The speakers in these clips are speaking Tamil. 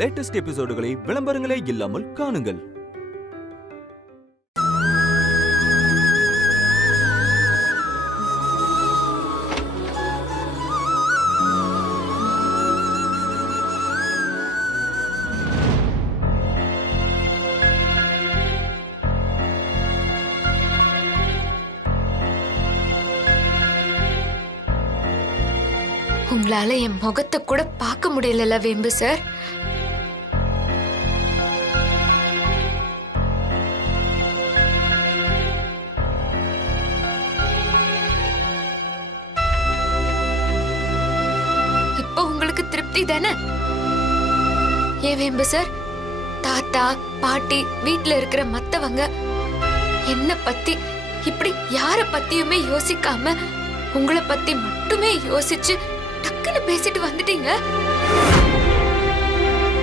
லேட்டஸ்ட் எபிசோடுகளை விளம்பரங்களே இல்லாமல் காணுங்கள். உங்களால என் முகத்தை கூட பார்க்க முடியல வேம்பு சார். இப்போ உங்களுக்கு திருப்தி தானே? ஏன் வேம்பு சார், தாத்தா பாட்டி வீட்டுல இருக்கிற மத்தவங்க என்ன பத்தி இப்படி யார பத்தியுமே யோசிக்காம உங்களை பத்தி மட்டுமே யோசிச்சு டக்குன்னு பேசிட்டு வந்துட்டீங்க.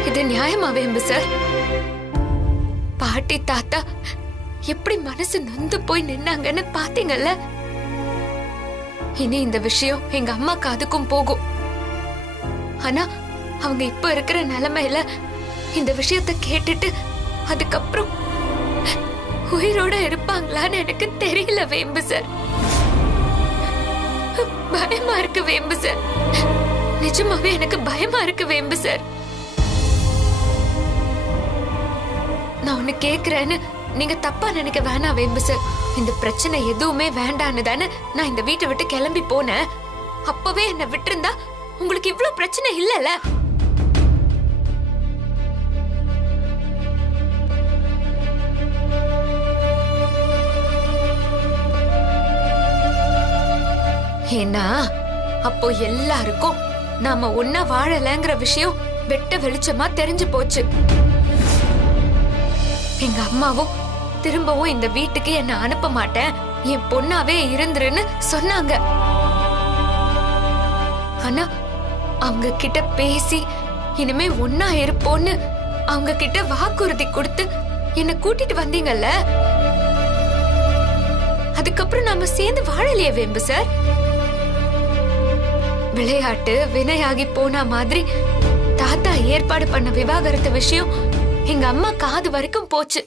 இது நியாயமா வேம்பு சார்? பாட்டி தாத்தா எப்படி மனசு நொந்து போய் நின்னாங்கன்னு பாத்தீங்கல்ல. இனி இந்த விஷயம் எங்க அம்மா காதுக்கும் போகும். ஆனா அவங்க இப்ப இருக்கிற நிலைமையில இந்த விஷயத்த கேட்டுட்டு அதுக்கப்புறம் உயிரோட இருப்பாங்களான்னு எனக்கு தெரியல வேம்பு சார். பயமா இருக்கு வேம்பு சார். நிஜமாவே எனக்கு பயமா இருக்கு வேம்பு சார். நான் ஒண்ணு கேக்குறேன்னு நீங்க தப்பா நினைக்க வேணாம் வேம்பு சார். இந்த பிரச்சனை எதுவுமே வேண்டான்னு தானே நான் இந்த வீட்டை விட்டு கிளம்பி போனேன். அப்பவே என்ன விட்டுருந்தா உங்களுக்கு இவ்வளவு பிரச்சனை இல்லல. ஏன்னா அப்போ எல்லாருக்கும் நாம ஒன்னா வாழலங்கிற விஷயம் வெட்ட வெளிச்சமா தெரிஞ்சு போச்சு. எங்க அம்மாவும் திரும்பவும் இந்த வீட்டுக்கு என்ன அனுப்ப மாட்டேன், என் பொண்ணாவே இருந்துருன்னு சொன்னாங்க. ஆனா அவங்க கிட்ட பேசி இனிமே ஒன்னா இருப்போன்னு அவங்க கிட்ட வாக்குறுதி கொடுத்து என்ன கூட்டிட்டு வந்தீங்கல்ல. அதுக்கப்புறம் நாம சேர்ந்து வாழலையே வேம்பு சார். விளையாட்டு வினையாகி போன மாதிரி தாத்தா ஏற்பாடு பண்ண விவாகரத்து விஷயம் எங்க அம்மா காது வரைக்கும் போச்சு.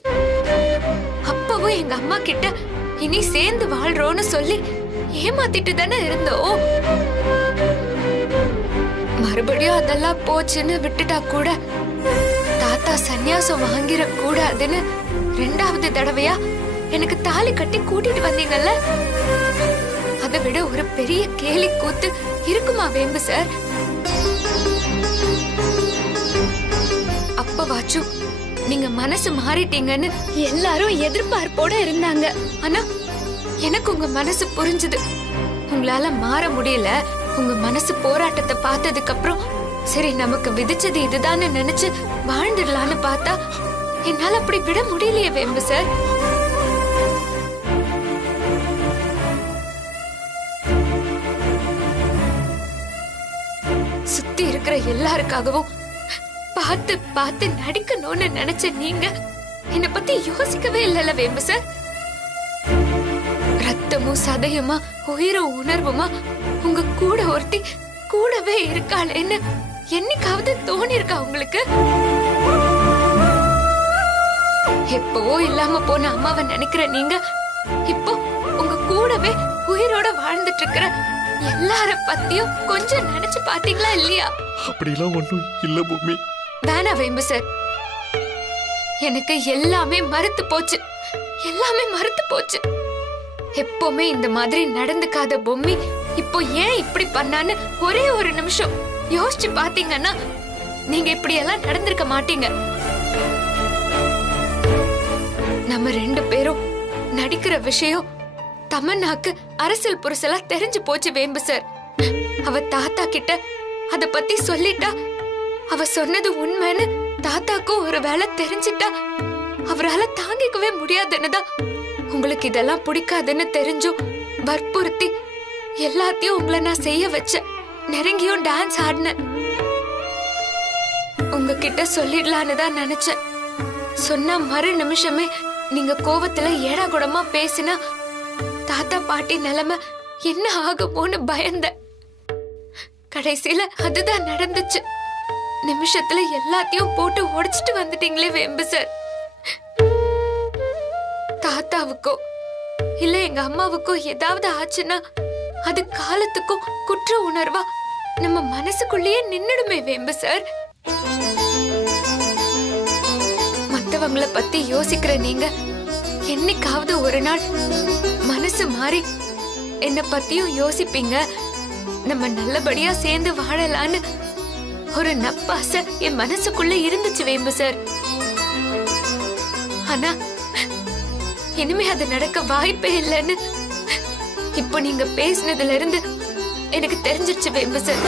அப்பவும் எங்க அம்மா கிட்ட இனி சேர்ந்து வாழ்றோன்னு சொல்லி ஏமாத்திட்டு தானே இருந்தோம். மறுபடியும் அதெல்லாம் போச்சுன்னு விட்டுட்டா கூட தாத்தா சந்நியாசம் வாங்கிட கூடாதுன்னு 2வது தடவையா எனக்கு தாலி கட்டி கூட்டிட்டு வந்தீங்கல்ல. அதை விட ஒரு பெரிய கேலி கூத்து இருக்குமா வேம்பு சார்? அப்பவாச்சும் நீங்க மனசு மாறிட்டீங்கன்னு எல்லாரும் எதிர்பார்ப்போட இருந்தாங்க. ஆனா எனக்கு உங்க மனசு புரிஞ்சுது. உங்களால மாற முடியல. உங்க மனசு போராட்டத்தை பார்த்ததுக்கு அப்புறம் சரி நமக்கு விதிச்சது இதுதான்னு நினைச்சு வாழ்ந்துடலான்னு பார்த்தா என்னால அப்படி விட முடியலையே வேம்பு சார். சுத்தி இருக்கிற எல்லாருக்காகவும் பார்த்து பார்த்து நடிக்கணும்னு நினைச்ச நீங்க என்ன பத்தி யோசிக்கவே இல்லல வேம்பு சார். ரத்தமும் சதையுமா உயிரும் உணர்வுமா உங்க கூட ஒருத்தி கூடவே இருக்காளேன்னு என்னைக்காவது தோணி இருக்கா உங்களுக்கு? எப்பவோ இல்லாம போன அம்மாவை நினைக்கிற நீங்க இப்போ உங்க கூடவே உயிரோட வாழ்ந்துட்டு இருக்கிற எல்லார பத்தியும் கொஞ்சம் நினைச்சு பாத்தீங்களா இல்லையா? அப்படிலாம் ஒண்ணும் இல்ல பூமி. வேணா வேம்பு சார், எனக்கு எல்லாமே மறுத்து போச்சு. எல்லாமே மறுத்து போச்சு. எப்பவுமே இந்த மாதிரி நடந்துக்காத பொம்மி இப்போ ஏன் இப்படி பண்ணான்னு ஒரே ஒரு நிமிஷம் யோசிச்சு பாத்தீங்கன்னா நீங்க இப்படி எல்லாம் நடந்திருக்க மாட்டீங்க. நம்ம 2 பேரும் நடிக்கிற விஷயம் தமன்னாக்கு அரசியல் புரசலா தெரிஞ்சு போச்சு வேம்பு சார். அவ தாத்தா கிட்ட அத பத்தி சொல்லிட்டா அவ சொன்னது உண்மைன்னு தாத்தாக்கும் ஒரு வேலை தெரிஞ்சிட்டா அவரால தாங்கிக்கவே முடியாதுன்னுதான் உங்களுக்கு இதெல்லாம் பிடிக்காதுன்னு தெரிஞ்சும் வற்புறுத்தி எல்லாத்தையும் உங்களை நான் செய்ய வச்ச. நெருங்கியும் டான்ஸ் ஆடினேன். உங்ககிட்ட சொல்லிடலான்னு தான் நினைச்சேன். சொன்ன மறு நிமிஷமே நீங்க கோவத்துல ஏடா கூடமா பேசினா தாத்தா பாட்டி நிலைமை என்ன ஆகுமோன்னு பயந்த. கடைசியில அதுதான் நடந்துச்சு. நிமிஷத்துல எல்லாத்தையும் போட்டு உடைச்சிட்டு வந்துட்டீங்களே வேம்பு சார். தாத்தாவுக்கோ இல்ல எங்க அம்மாவுக்கோ ஏதாவது ஆச்சுன்னா அது காலத்துக்கும் குற்ற உணர்வா நம்ம மனசுக்குள்ளேயே நின்னுடுமே வேம்பு சார். மத்தவங்கள பத்தி யோசிக்கிற நீங்க என்னைக்காவது ஒரு நாள் மனசு மாறி என்ன பத்தியும் யோசிப்பீங்க, நம்ம நல்லபடியா சேர்ந்து வாழலான்னு ஒரு நப்பாசை என் மனசுக்குள்ள இருந்துச்சு வேம்பு சார். ஆனா இனிமே அது நடக்க வாய்ப்பே இல்லைன்னு இப்போ நீங்க பேசினதுல இருந்து எனக்கு தெரிஞ்சிருச்சு வேம்பு சார்.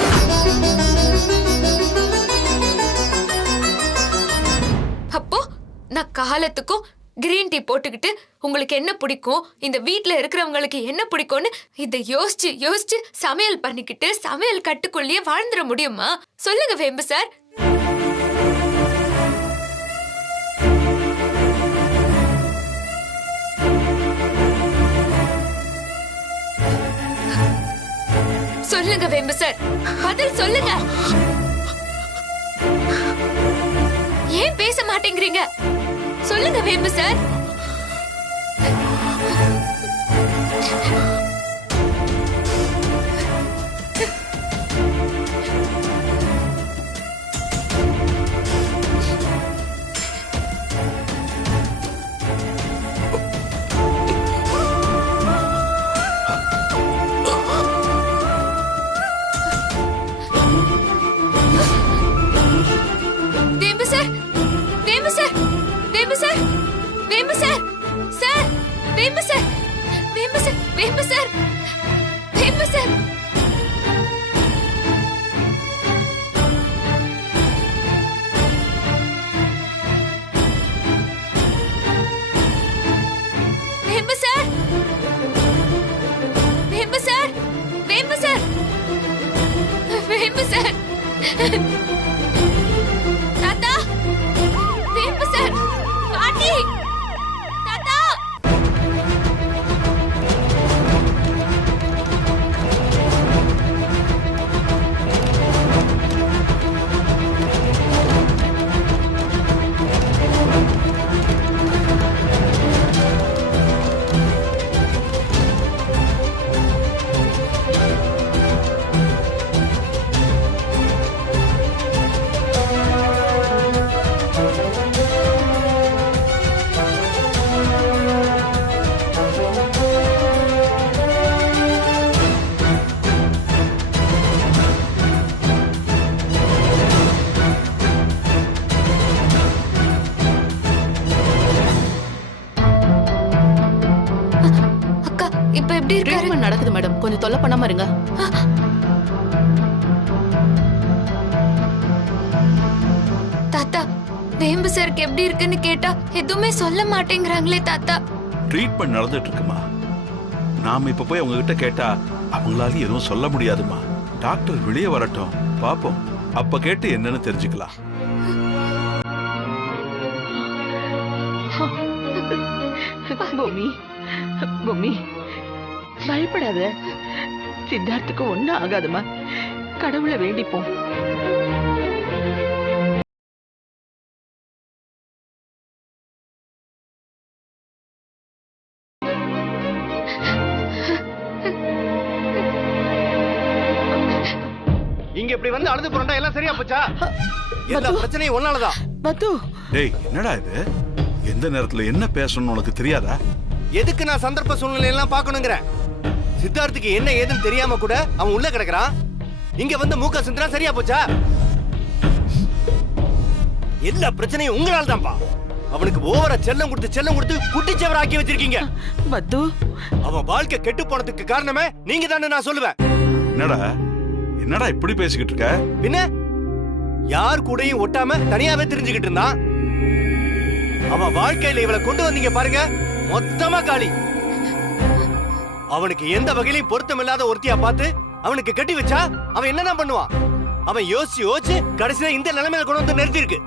அப்போ நான் காலத்துக்கும் கிரீன் டீ போட்டுக்கிட்டு உங்களுக்கு என்ன பிடிக்கும், இந்த வீட்ல இருக்கிறவங்களுக்கு என்ன பிடிக்கும்னு இதை யோசிச்சு யோசிச்சு சமையல் பண்ணிக்கிட்டு சமையல் கட்டுக்குள்ளேயே வாழ்ந்துட முடியுமா? சொல்லுங்க வேம்பு சார். சொல்லுங்க வேம்பு சார், பதில் சொல்லுங்க. ஏன் பேச மாட்டேங்கிறீங்க? சொல்லுங்க வேம்பு சார். வேம்பு சார், வேம்பு சார், வேம்பு சார், வேம்பு சார், சார், வேம்பு சார், வேம்பு சார், வேம்பு சார், வேம்பு சார். வேம்பு சார், வேம்பு சார், வேம்பு சார், வேம்பு சார். தாத்தா, வேம்பு சார், பாட்டி, தாத்தா. அக்கா, இப்ப எப்படி இருக்காரு? ட்ரீட்மெண்ட் நடக்குது மேடம், கொஞ்சம் தொல்லை பண்ணாம இருங்க. தாத்தா, வேம்பு சாருக்கு எப்படி இருக்குன்னு கேட்டா எதுவுமே சொல்ல மாட்டேங்கிறாங்களே தாத்தா. ட்ரீட்மெண்ட் நடந்துட்டு இருக்குமா? நாம இப்ப போய் அவங்க கிட்ட கேட்டா அவங்களால எதுவும் சொல்ல முடியாதுமா. டாக்டர் வெளியே வரட்டும், பாப்போம். அப்ப கேட்டு என்னன்னு தெரிஞ்சுக்கலாம். பூமி, பூமி, பயப்படாத. சித்தார்த்துக்கு ஒண்ணும் ஆகாதுமா. கடவுளை வேண்டிப்போம். இங்க இப்படி வந்து அழுது புரண்டா எல்லாம் சரியா போச்சா? எல்லா பிரச்சனையும் ஒன்னாலதான். மது, டேய், என்னடா இது? எந்த நேரத்துல என்ன பேசணும்னு உனக்கு தெரியாதா? எதுக்கு நான் சந்தர்ப்ப சூழ்நிலை எல்லாம் பாக்கணுங்கிறேன்? சித்தார்த்துக்கு என்ன ஏதுன்னு தெரியாம கூட அவன் உள்ள கிடக்குறான். இங்க வந்து மூக்க சிந்தனா சரியா போச்சா? எல்லா பிரச்சனையும் உங்களால தான்ப்பா. அவனுக்கு ஓவரா செல்லம் கொடுத்து குட்டிச்சவர் ஆக்கி வச்சிருக்கீங்க. மது, அவன் வாழ்க்கை கெட்டு போனதுக்கு காரணமே நீங்க தானே நான் சொல்லுவேன். என்னடா இப்படி பேசிக்கிட்டு இருக்க? பின்ன யார் கூடயும் ஒட்டாம தனியாவே தெரிஞ்சுக்கிட்டு இருந்தான். அவன் வாழ்க்கையில இவளை கொண்டு வந்தீங்க பாருங்க, மொத்தமா காலி. அவனுக்கு எந்த வகையிலும் பொருத்தம் இல்லாத ஒருத்தியா பார்த்து அவனுக்கு கட்டி வச்சா அவன் என்னதான் பண்ணுவான்? அவன் யோசிச்சு கடைசியில இந்த நிலைமையில கொண்டு வந்து நிறுத்தி இருக்கு.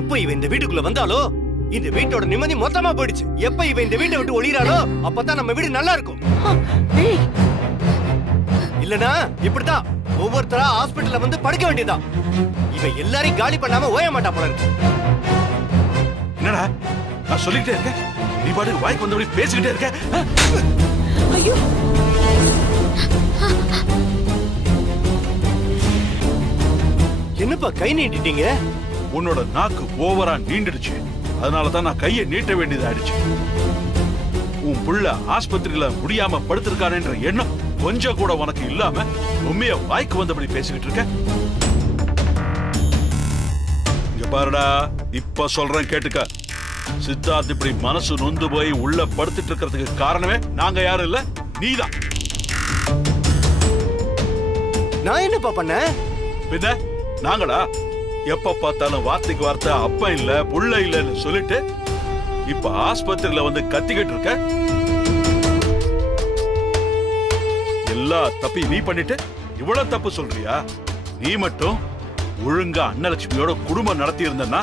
எப்ப இவன் இந்த வீட்டுக்குள்ள வந்தாலோ இந்த வீட்டோட நிம்மதி மொத்தமா போயிடுச்சு. எப்ப இவன் இந்த வீட்டை விட்டு ஒளிறாளோ அப்பதான் நம்ம வீடு நல்லா இருக்கும். இல்லனா இப்படித்தான் ஒவ்வொருத்தரா ஹாஸ்பிடல்ல வந்து படுக்க வேண்டியதான். இவன் எல்லாரையும் காலி பண்ணாம ஓய மாட்டா போல இருக்கு. என்னடா நான் சொல்லிக்கிட்டே இருக்கேன், நீ பாட்டுக்கு வாய்க்கு வந்தபடி பேசிக்கிட்டே இருக்க. ஐயோ, என்னப்பா கை நீட்டிட்டீங்க? உன்னோட நாக்கு ஓவரா நீண்டுடுச்சு, அதனாலதான் நான் கையை நீட்ட வேண்டியதாயிடுச்சு. உன் புள்ள ஆஸ்பத்திரியில முடியாம படுத்திருக்கானேன்ற எண்ணம் கொஞ்சம் கூட உனக்கு இல்லாம உண்மைய வாய்க்கு வந்தபடி பேசிக்கிட்டு இருக்க. இங்க பாருடா, இப்ப சொல்றேன் கேட்டுக்க. சித்தார்த் இப்படி மனசு நொந்து போய் உள்ள படுத்துட்டு இருக்கிறதுக்கு காரணமே நாங்க யாரும் இல்ல, நீதான். நான் என்னப்பா பண்ணேன்? பின்ன நாங்களா? எப்ப பார்த்தாலும் வார்த்தைக்கு வார்த்தை அப்பா இல்ல புள்ள இல்லன்னு சொல்லிட்டு இப்ப ஆஸ்பத்திரியில வந்து கத்திக்கிட்டு இருக்க. எல்லா தப்பையும் நீ பண்ணிட்டு இவ்வளவு தப்பு சொல்றியா? நீ மட்டும் ஒழுங்கா அன்னலட்சுமியோட குடும்பம் நடத்தி இருந்தன்னா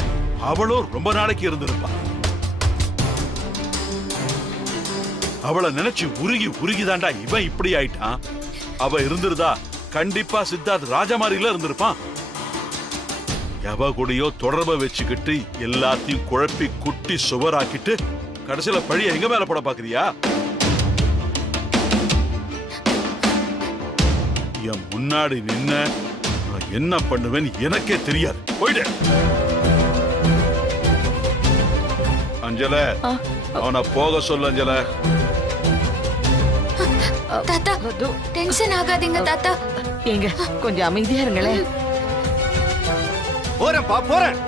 அவளும் ரொம்ப நாளைக்கு இருந்திருப்பா. அவளை நினைச்சு உருகி உருகிதாண்டா இவன் இப்படி ஆயிட்டான். அவ இருந்திருந்தா கண்டிப்பா சித்தார்த் ராஜமாரில இருந்திருப்பான். எவ கூடயோ தொடர்பை வச்சுக்கிட்டு எல்லாத்தையும் குழப்பி குட்டி சுவராக்கிட்டு கடைசியில பழிய எங்க மேல போட பாக்குறியா? என் முன்னாடி நின்ன நான் என்ன பண்ணுவேன்னு எனக்கே தெரியாது. போயிடு. அஞ்சல, அவனை போக சொல்லு. அஞ்சல, தாத்தா டென்ஷன் ஆகாதீங்க தாத்தா. எங்க கொஞ்சம் அமைதியா இருங்களே. போறேன்ப்பா போறேன்.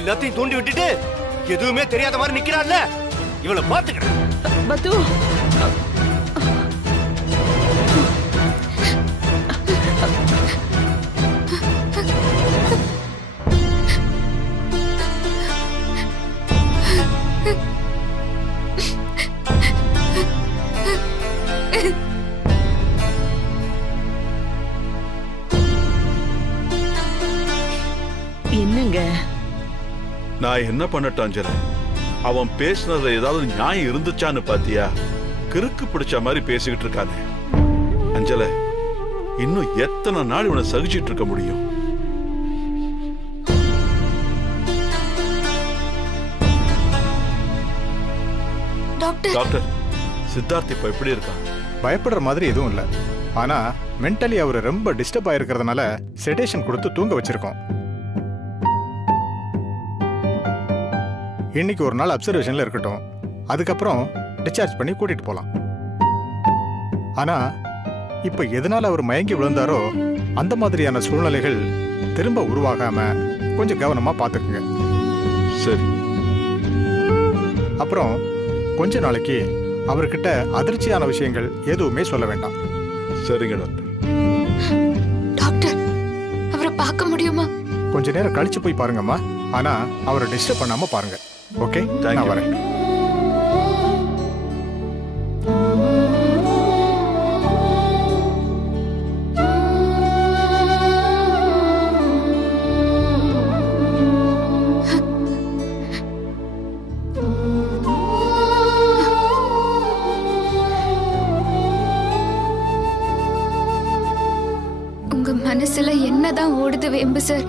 எல்லாத்தையும் தூண்டி விட்டுட்டு எதுவுமே தெரியாத மாதிரி நிக்கிறான்ல, இவளை பாத்துக்கிறேன். பத்து, என்னங்க? நான் என்ன பண்ணட்டும் அஞ்சல? அவன் பேசினதுல ஏதாவது நியாயம் இருந்துச்சான்னு பாத்தியா? கிறுக்கு பிடிச்ச மாதிரி பேசிக்கிட்டு இருக்கானே. அஞ்சல, இன்னும் எத்தனை நாள் இவனை சகிச்சிட்டு இருக்க முடியும்? டாக்டர், சித்தார்த் இப்ப எப்படி இருக்கான்? பயப்படுற மாதிரி எதுவும் இல்ல. ஆனா மென்டலி அவர் ரொம்ப டிஸ்டர்ப் ஆயிருக்கிறதுனால செடேஷன் கொடுத்து தூங்க வச்சிருக்கோம். இன்னைக்கு ஒரு நாள் அப்சர்வேஷன்ல இருக்கட்டும், அதுக்கப்புறம் டிஸ்சார்ஜ் பண்ணி கூட்டிட்டு போலாம். ஆனா இப்ப எதனால அவர் மயங்கி விழுந்தாரோ அந்த மாதிரியான சூழ்நிலைகள் திரும்ப உருவாகாம கொஞ்சம் கவனமா பாத்துக்குங்க. சரி. அப்புறம் கொஞ்ச நாளைக்கு அவர்கிட்ட அதிர்ச்சியான விஷயங்கள் எதுவுமே சொல்ல வேண்டாம். சரிங்க டாக்டர். டாக்டர், அவரை பார்க்க முடியுமா? கொஞ்ச நேரம் கழிச்சு போய் பாருங்கம்மா. ஆனா அவரை டிஸ்டர்ப் பண்ணாம பாருங்க. ஓகே, நான் வரேன். உங்க மனசுல என்னதான் ஓடுது வேம்பு சார்?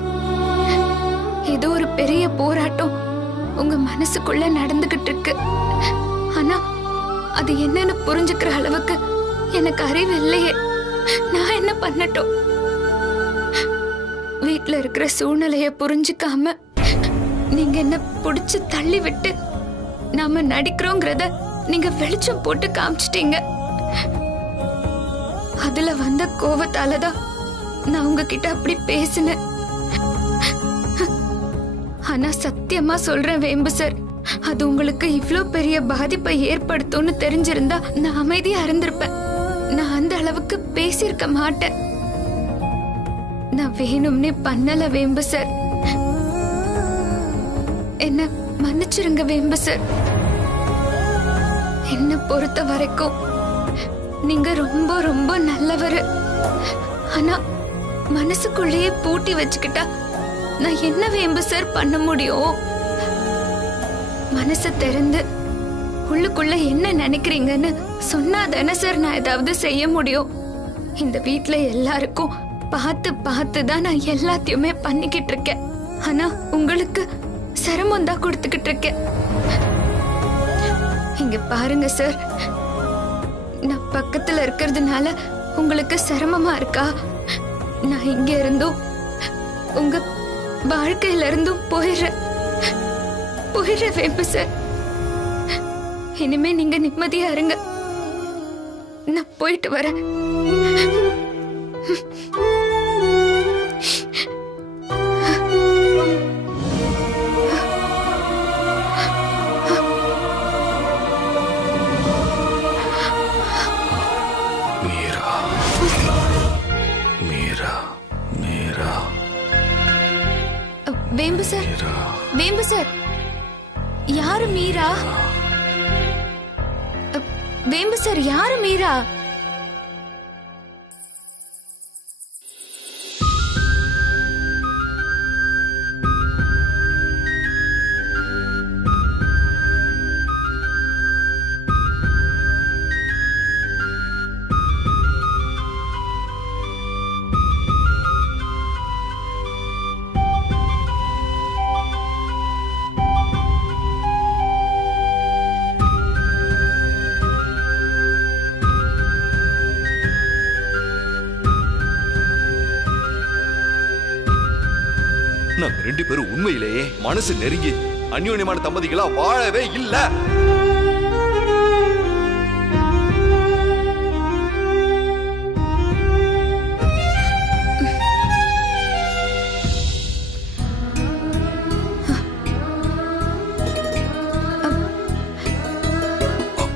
ஏதோ ஒரு பெரிய போராட்டம் உங்க மனசுக்குள்ள நடந்துகிட்டு இருக்கு. ஆனா அது என்னன்னு புரிஞ்சுக்கிற அளவுக்கு எனக்கு அறிவு இல்லையே. நான் என்ன பண்ணட்டும்? வீட்டுல இருக்கிற சூழ்நிலைய புரிஞ்சுக்காம நீங்க என்ன புடிச்சு தள்ளி விட்டு நாம நடிக்கிறோங்கிறத நீங்க வெளிச்சம் போட்டு காமிச்சிட்டீங்க. அதுல வந்த கோவத்தாலதான் நான் உங்ககிட்ட அப்படி பேசினேன். ஆனா சத்தியமா சொல்றேன் வேம்பு சார், அது உங்களுக்கு இவ்ளோ பெரிய பாதிப்பை ஏற்படுத்தும்னு தெரிஞ்சிருந்தா நான் அமைதியா இருந்திருப்பேன். நான் அந்த அளவுக்கு பேசியிருக்க மாட்டேன். நான் வேணும்னே பண்ணல வேம்பு சார். என்ன மன்னிச்சிருங்க வேம்பு சார். என்ன பொறுத்த வரைக்கும் நீங்க ரொம்ப ரொம்ப நல்லவரு. ஆனா மனசுக்குள்ளேயே பூட்டி வச்சுக்கிட்டா நான் என்ன வேம்பு சார் பண்ண முடியும்? மனசை திறந்து உள்ளுக்குள்ள என்ன நினைக்கிறீங்கன்னு சொன்னாதானே சார் நான் ஏதாவது செய்ய முடியும். இந்த வீட்ல எல்லாருக்கும் பார்த்து பார்த்து தான் நான் எல்லாத்தையுமே பண்ணிக்கிட்டு இருக்கேன். ஆனா உங்களுக்கு சிரமம் தான் கொடுத்துக்கிட்டு இருக்கேன். இங்க பாருங்க சார், நான் பக்கத்துல இருக்கிறதுனால உங்களுக்கு சிரமமா இருக்கா? நான் இங்க இருந்தும் உங்க வாழ்க்கையில இருந்தும் போயிடுறேன் வேம்பு சார். இனிமே நீங்க நிம்மதியா இருங்க. நான் போயிட்டு வரேன். வேம்பு சார், வேம்பு சார், யாரு மீரா? வேம்பு சார், யாரு மீரா? நாங்க ரெண்டு பேரும் உண்மையிலேயே மனசு நெருங்கி அந்யோன்யமான தம்பதிகளா வாழவே இல்ல.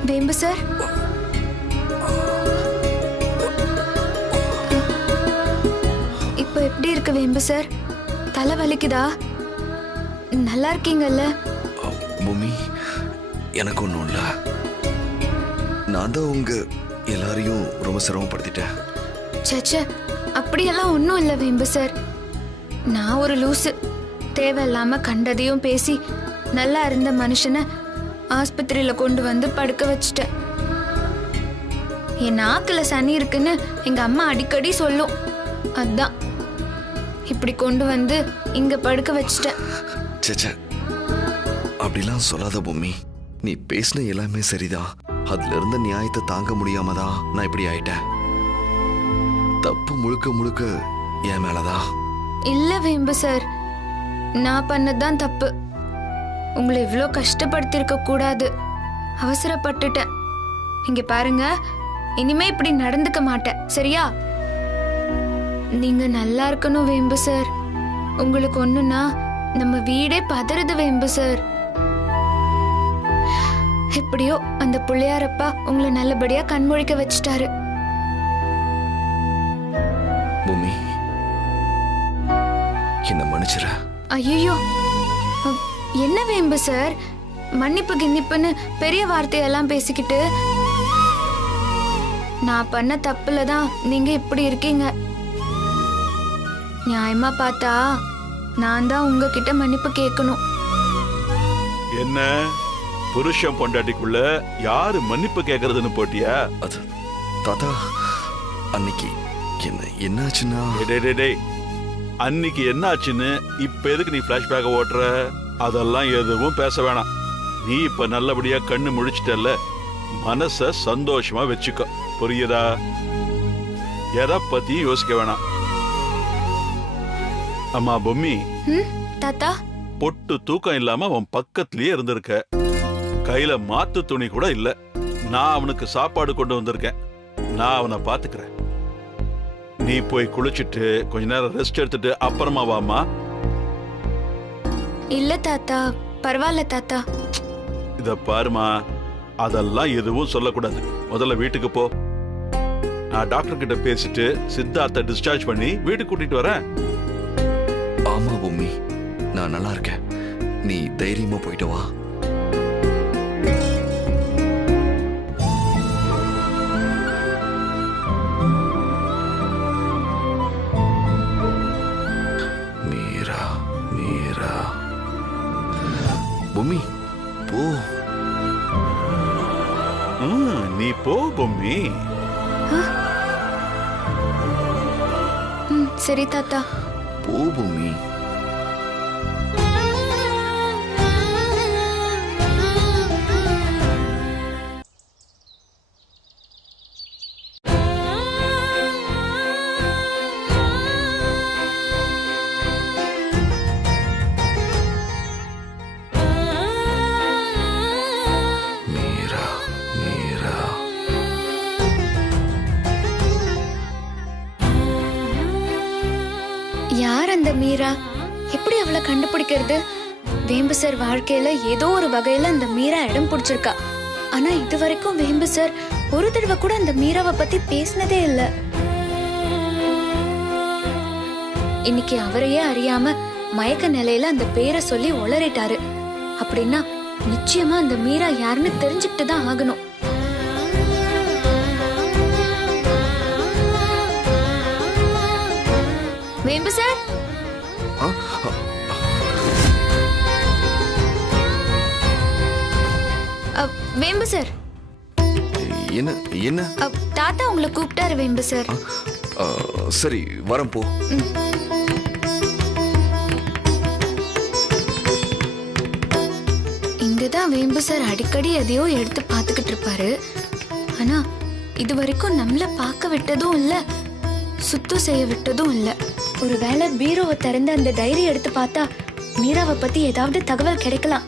வேம்பு சார், இப்போ எப்படி இருக்கு வேம்பு சார்? தலை வலிக்குதா? நல்லா இருக்கீங்கல்ல? பூமி, எனக்கு ஒண்ணும் இல்ல. நான் தான் உங்க எல்லாரையும் ரொம்ப சிரமப்படுத்திட்டேன். சச்ச, அப்படியெல்லாம் ஒன்றும் இல்லை வேம்பு சார். நான் ஒரு லூசு. தேவையில்லாம கண்டதையும் பேசி நல்லா இருந்த மனுஷனை ஆஸ்பத்திரியில கொண்டு வந்து படுக்க வச்சுட்டேன். என் நாக்குல சனி இருக்குன்னு எங்க அம்மா அடிக்கடி சொல்லும். அதான் இப்படி கொண்டு வந்து இங்க படுக்க வச்சுட்டேன். சேச்சே, அப்படிலாம் சொல்லாத பூமி. நீ பேசின எல்லாமே சரிதான். அதுல இருந்த நியாயத்தை தாங்க முடியாம தான் நான் இப்படி ஆயிட்டேன். தப்பு முழுக்க முழுக்க என் மேலதான். இல்ல வேம்பு சார், நான் பண்ணதான் தப்பு. உங்களை இவ்ளோ கஷ்டப்படுத்திருக்க கூடாது. அவசரப்பட்டுட்டேன். இங்க பாருங்க, இனிமே இப்படி நடந்துக்க மாட்டேன், சரியா? நீங்க நல்லா இருக்கணும் வேம்பு சார். உங்களுக்கு ஒண்ணுன்னா நம்ம வீடே பதறுது வேம்பு சார். எப்படியோ அந்த பிள்ளையாரப்பா உங்களை நல்லபடியா கண்முழிக்க வச்சுட்டாரு. பூமி, என்ன மன்னிச்சிர. ஐயோ, என்ன வேம்பு சார், மன்னிப்பு கிண்ணிப்புன்னு பெரிய வார்த்தையெல்லாம் பேசிக்கிட்டு. நான் பண்ண தப்புல தான் நீங்க இப்படி இருக்கீங்க. நியாயமா பார்த்தா நான் தான் உங்ககிட்ட மன்னிப்பு கேட்கணும். என்ன புருஷன் பொண்டாட்டிக்குள்ள யாரு மன்னிப்பு கேக்குறதுன்னு போட்டியா? அது தாத்தா, அன்னைக்கு என்னாச்சுன்னா அன்னைக்கு என்ன ஆச்சுன்னு இப்ப எதுக்கு நீ பிளாஷ்பேக் ஓட்டுற? அதெல்லாம் எதுவும் பேச வேணாம். நீ இப்ப நல்லபடியா கண்ணு முழிச்சிட்டல்ல, மனச சந்தோஷமா வச்சுக்கோ, புரியுதா? எதை பத்தி யோசிக்க வேணாம். அம்மா பொம்மி, தாத்தா, பொட்டு தூக்கம் இல்லாம அவன் பக்கத்திலேயே இருந்திருக்க. கையில மாத்து துணி கூட இல்ல. நான் அவனுக்கு சாப்பாடு கொண்டு வந்திருக்கேன். நான் அவனை பாத்துக்கிறேன். நீ போய் குளிச்சுட்டு கொஞ்ச நேரம் ரெஸ்ட் எடுத்துட்டு அப்புறமா வாமா. இல்ல தாத்தா, பரவாயில்ல தாத்தா. இத பாருமா, அதெல்லாம் எதுவும் சொல்லக்கூடாது. முதல்ல வீட்டுக்கு போ. நான் டாக்டர் கிட்ட பேசிட்டு சித்தார்த்த டிஸ்சார்ஜ் பண்ணி வீட்டுக்கு கூட்டிட்டு வரேன். ஆமா பூமி, நான் நல்லா இருக்கேன். நீ தைரியமா போயிட்டு வா. மீரா, மீரா. பூமி போ. நீ போ பொம்மி. சரி தாத்தா. போ பூமி. யார் அந்த மீரா? எப்படி அவளை கண்டுபிடிக்கிறது? வேம்பு சார் வாழ்க்கையில ஏதோ ஒரு வகையில அந்த மீரா இடம் பிடிச்சிருக்கா. ஆனா இது வரைக்கும் வேம்பு சார் ஒரு தடவை கூட அந்த மீராவை பத்தி பேசினதே இல்ல. இன்னைக்கு அவரையே அறியாம மயக்க நிலையில அந்த பேரை சொல்லி உளறிட்டாரு. அப்படின்னா நிச்சயமா அந்த மீரா யாருன்னு தெரிஞ்சுக்கிட்டு தான் ஆகணும். வேம்பு சார், வேம்பு சார். என்ன என்ன? தாத்தா உங்களை கூப்பிட்டாரு வேம்பு சார். சரி வரேன் போ. இங்கதான் வேம்பு சார் அடிக்கடி எதையோ எடுத்து பார்த்துக்கிட்டு இருப்பாரு. ஆனா இது வரைக்கும் நம்மள பார்க்க விட்டதும் இல்ல, சுத்தம் செய்ய விட்டதும் இல்ல. ஒருவேளை பீரோவை திறந்து அந்த டைரி எடுத்து பார்த்தா மீராவை பத்தி ஏதாவது தகவல் கிடைக்கலாம்.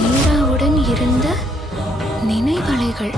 மீராவுடன் இருந்த நினைவலைகள்.